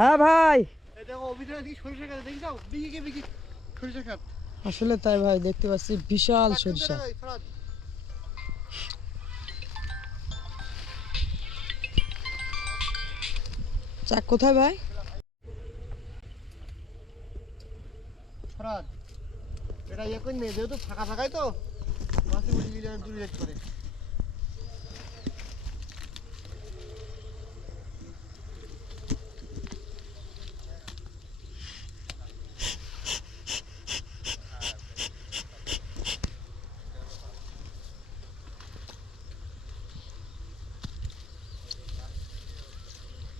হ্যাঁ ভাই, আসলে তাই ভাই, দেখতে পাচ্ছি বিশাল সরিষা। চাক কোথায় ভাই? এটা ইয়ে করে নেই, যেহেতু ফাঁকা ফাঁকাই তো মাছি উঠে গিয়ে দূরে যেতে পারে।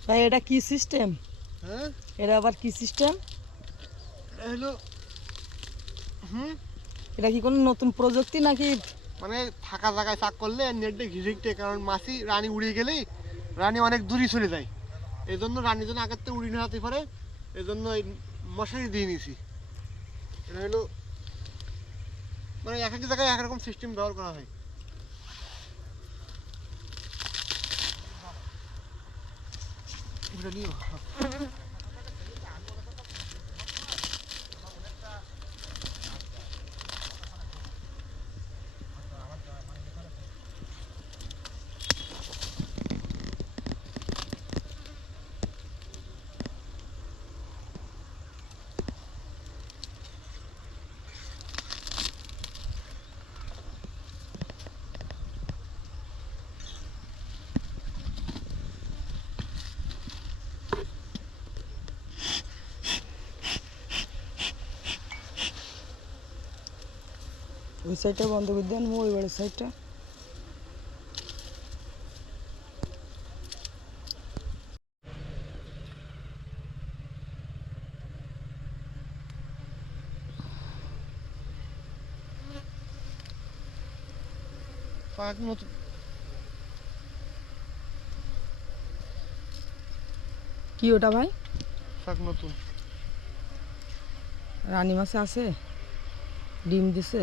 ভাই এটা কি সিস্টেম? হ্যাঁ, এটা আবার কি সিস্টেম? এটা হলো এটা কি কোনো নতুন প্রযুক্তি নাকি? মানে ফাঁকা জায়গায় চাক করলে নেটে ঘিরে, কারণ মাছি রানী উড়িয়ে গেলেই রানী অনেক দূরে চলে যায়। এই জন্য রানী যেন আগের থেকে উড়িয়ে না যেতে পারে, এই জন্য এই মশারি দিয়ে নিয়েছি। এটা হলো মানে এক এক জায়গায় এক রকম সিস্টেম ব্যবহার করা হয়। এটা নিও। ওই সাইডটা বন্ধ করে দেন, ওই বাড়ির সাইডটা। নতুন কি ওটা ভাই? শাক নতুন। রানী মাছে আছে, ডিম দিছে।